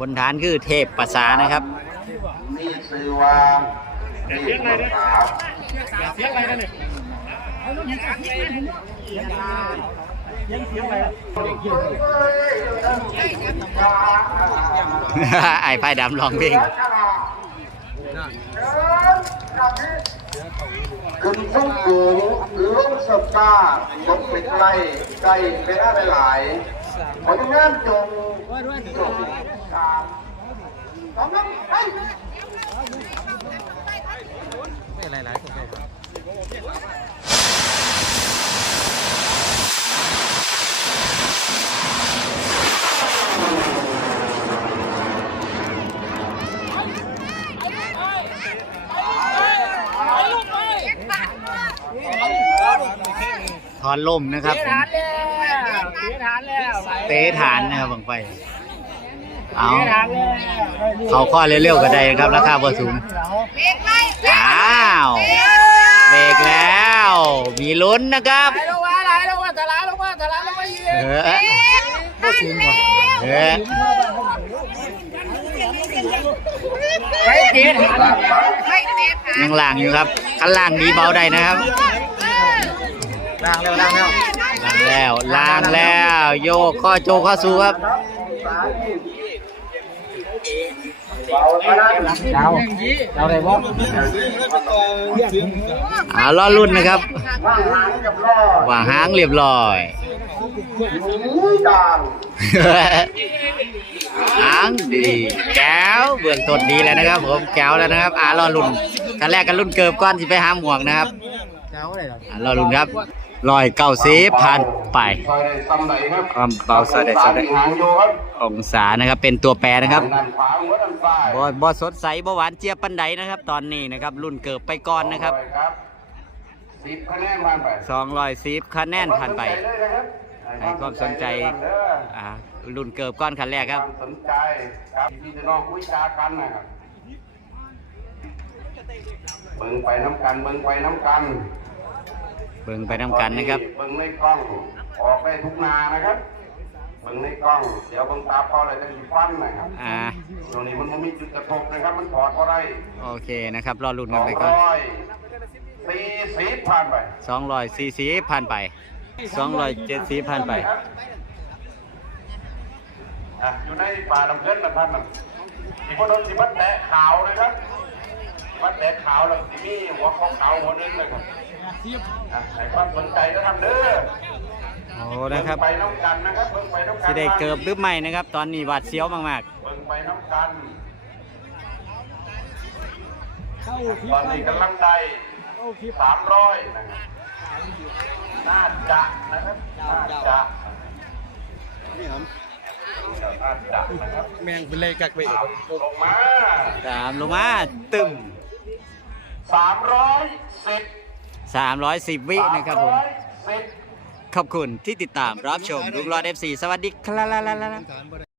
บนฐานคือเทพประสานะครับนี่คือว่านี่าษาเสียงอะไรกันเนี่ยเสียงอะไรไอ้ไพ่ดำลองเพลงขึ้นทุ่งสูงลุ่งสตาร์ตกเป็นไรไกลไปหน้าหลาย ๆขอทุกท่านจงจงตามสองน้ำไปทอนล่มนะครับผม เสียฐานแล้วเตะฐานนะครับบังไฟเอาเสียฐานแล้วเขาข้อเร็วๆก็ได้นะครับราคาบ่สูงเบรกไว้อ้าวเบรกแล้ว มีลุ้นนะครับไหลลงมาไหลลงมาถลายลงมาถลายลงมาอีกเออบ่สูงบ่เออไปเสียฐานไม่เบรกค่ะยังล่างอยู่ครับคันล่างดีเบาได้นะครับล่างแล้วล่างแล้วล่างแล้วล่าง วโยกข้อโจข้อสูครับเบาเท่านั้นดาวดาวอะไรบ่อ่าล้อรุ่นนะครับว่างหางกับล่อวางหางเรียบร้อยหางดีแก้วเบื้องต้นดีแล้วนะครับ ผมแก้วแล้วนะครับอ่ารอรุ่นกันแรกกันรุ่นเกิบก้อนที่ไปห้าหมวกนะครับดาวอะไรล่ะอ่ารอรุ่นครับ ลอยเก้าสิบผ่านไปซอยใดซ้ำใดครับความเบาซอยใดซอยใดหางอยู่ครับองศานะครับเป็นตัวแปรนะครับด้านขวาหัวด้านซ้ายบอบอสดใสบหวานเจี๊ยบปันไดนะครับ ตอนนี้นะครับ รุ่นเกิบไปก่อนนะครับครับสิบคะแนนผ่านไป210คะแนนผ่านไปให้ความสนใจอ่ารุ่นเกิบก้อนคันแรกครับสนใจครับที่จะน้องคุยจากันนะครับเบิ่งไปน้ำกันเบิ่งไปน้ำกัน เบิ่งไปน้ำกันนะครับเบิ่งในกล้องออกได้ทุกนานะครับเบิ่งในกล้องเดี๋ยวเบิ่งตาพออะไรจะมีฟันนะครับอ่าตรงนี้มันไม่มีจุดกระทบนะครับมันถอดก็ได้โอเคนะครับรอรุ่นสกัอนงไปก่อนร้อยสี่สิบผ่านไป240ผ่านไป270ผ่านไปอะอยู่ในป่าลำเพิ่นนะท่านนะมีคนโดนสิมันแตะขาวนะครับ มันแตะขาวแล้วสิมีหัวขาวขาวหัวนึงเลยครับอะให้ความสนใจนะท่านเด้อโอ้นะครับเบิ่งไปน้ำกันนะครับเบิ่งไปน้ำกันสิได้เกิบหรือไม่นะครับ ตอนนี้หวาดเสียวมากเบิ่งไปน้ำกัน เข้าที่ตอนนี้กำลังได้เข้าที่สามร้อยนะครับน่าจะนะครับน่าจะน่าจะนะครับแมงเป็นเลยกักไปเอาลงมา ๆตามลงมาตึม สามร้อยสิบ310 วินะครับผม สิบ ขอบคุณที่ติดตามรับชมลูกรอด FC สวัสดีครับ